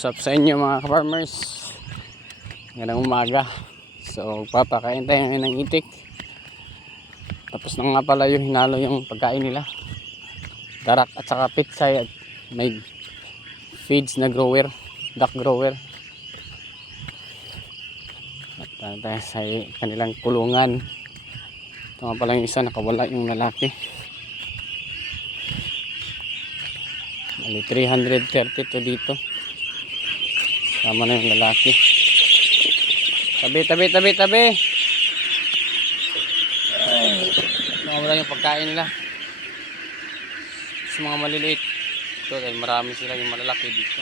What's up sa inyo mga farmers? Ngayong umaga. So papakain tayo ngayon ng itik. Tapos na nga pala yung hinalo yung pagkain nila. Darak at saka pitsay at may feeds na grower, duck grower. At tayo sa kanilang kulungan. Ito nga pala yung isa, nakawala yung lalaki. Mali 330 to dito. Sama na yung lalaki. Tabi. Nakawala yung pagkain nila. Sa mga maliliit. Ito dahil marami sila yung malalaki dito.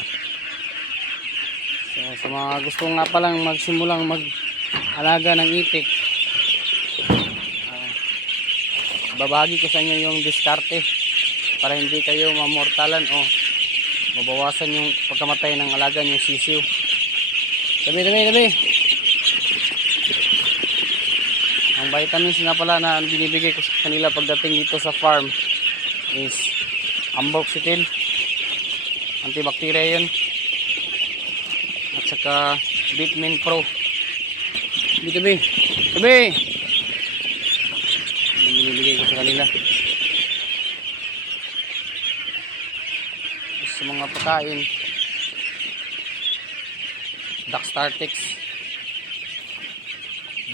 So sa mga gusto nga palang magsimulang mag-alaga ng itik, babagi ko sa inyo yung diskarte para hindi kayo mamortalan o mabawasan yung pagkamatay ng alaga yung sisiw. Tabi. Ang vitamins nga pala na binibigay ko sa kanila pagdating dito sa farm is amboxetin, antibacteria yun, at saka Vitamin Pro. Tabi. Ang binibigay ko sa kanila. Sa mga pagkain, Duck Startex,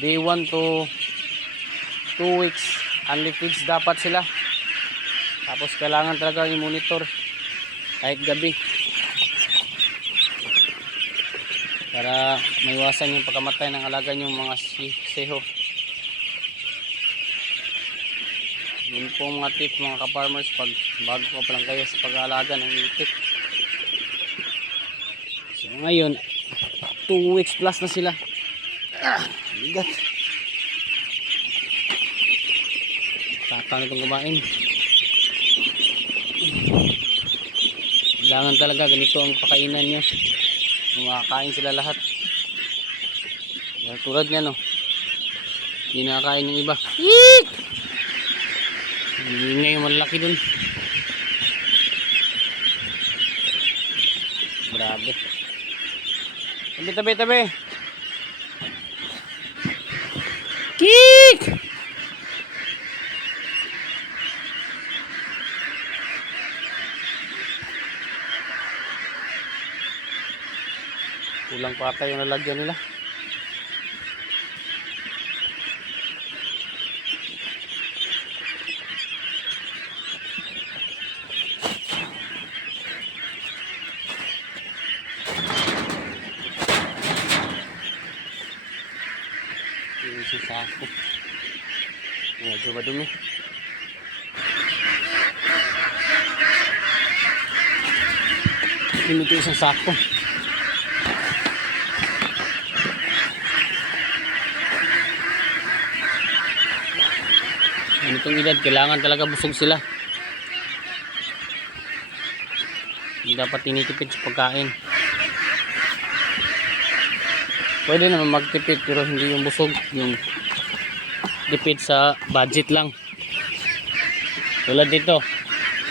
day 1 to 2 weeks only feeds dapat sila. Tapos kailangan talaga i-monitor kahit gabi para maiwasan yung pagkamatay ng alaga yung mga seho. Yun po mga tips mga ka-farmers pag bago pa lang kayo sa pag-aalaga ng itik. So ngayon 2 weeks plus na sila. Bigat. Tatang itong kumain. Kailangan talaga ganito ang pakainan nyo. Makakain sila lahat. Tulad niya no. Hindi nakakain yung iba. Eek! Hindi nga yung malaki dun. Grabe. Tabi. Kik! Kulang pa ata yung nalagyan nila. Yung sako. Medyo madumi. Ito isang sako. Itong edad, kailangan talaga busog sila. Hindi dapat tinitipid sa pagkain. Pwede naman magtipid pero hindi yung busog, yung tipid sa budget lang. Tulad dito,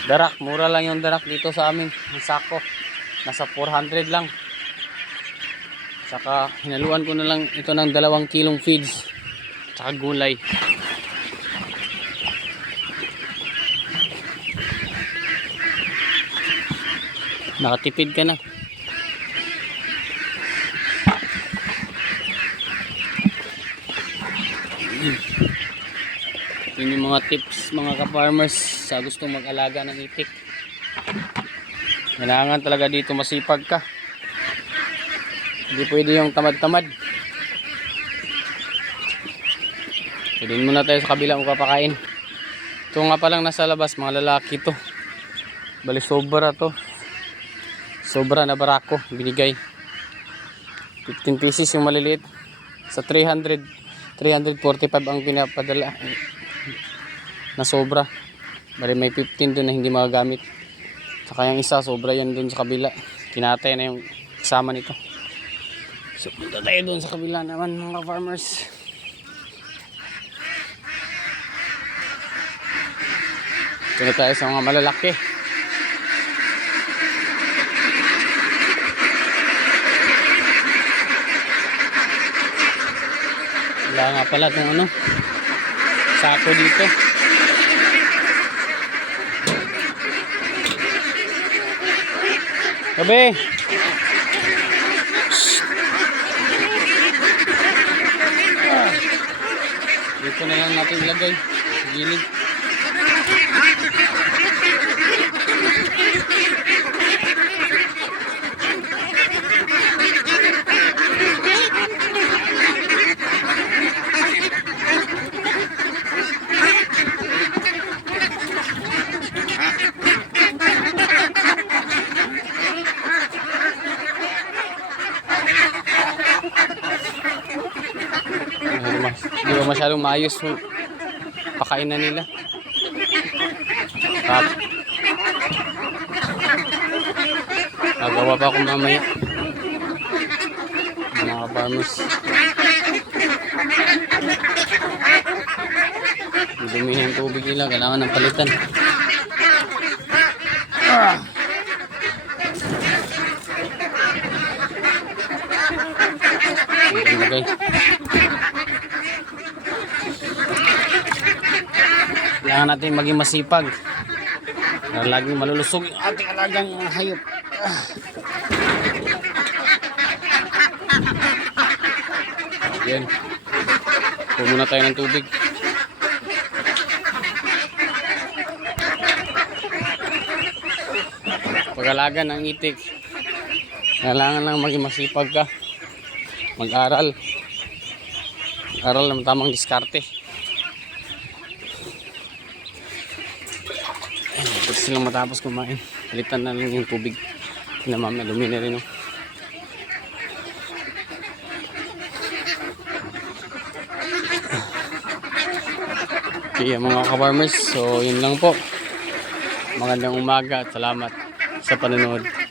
darak, mura lang yung darak dito sa amin. Ang sako, nasa 400 lang. Saka hinaluan ko na lang ito ng 2 kilong feeds. Saka gulay. Nakatipid ka na. Yun yung mga tips mga ka-farmers sa gustong mag-alaga ng itik. Kailangan talaga dito masipag ka. Hindi pwede yung tamad-tamad. Pwede muna tayo sa kabila magpapakain. Ito nga palang nasa labas, mga lalaki to. Bali sobra to. Sobra na barako binigay. 15 pieces yung maliliit. Sa 345 ang pinapadala na sobra. Bali may 15 dun na hindi magagamit. Saka yung isa sobra yan dun sa kabila. Kinatay na yung kasama nito. So punta tayo dun sa kabila naman mga farmers. Ito na tayo sa mga malalaki. Wala nga pala itong ano, sako dito. Gabi! Dito na lang natin ilagay. Gilid. Di ba masyadong maayos yung pakainan nila. Gagawa pa ako mamaya, mga farmers. Dumi na yung tubig nila, kailangan ng palitan. Okay. Kailangan natin maging masipag para laging malulusog yung ating alagang hayop. Yan. Puno muna tayo ng tubig. Pag-alaga ng itik, kailangan lang maging masipag ka. Mag-aral. Aral ng tamang diskarte. Pwede silang matapos kumain. Palitan na lang yung tubig. Pinamam na dumi na rin. Oh. Okay mga ka-farmers. So yun lang po. Magandang umaga at salamat sa panonood.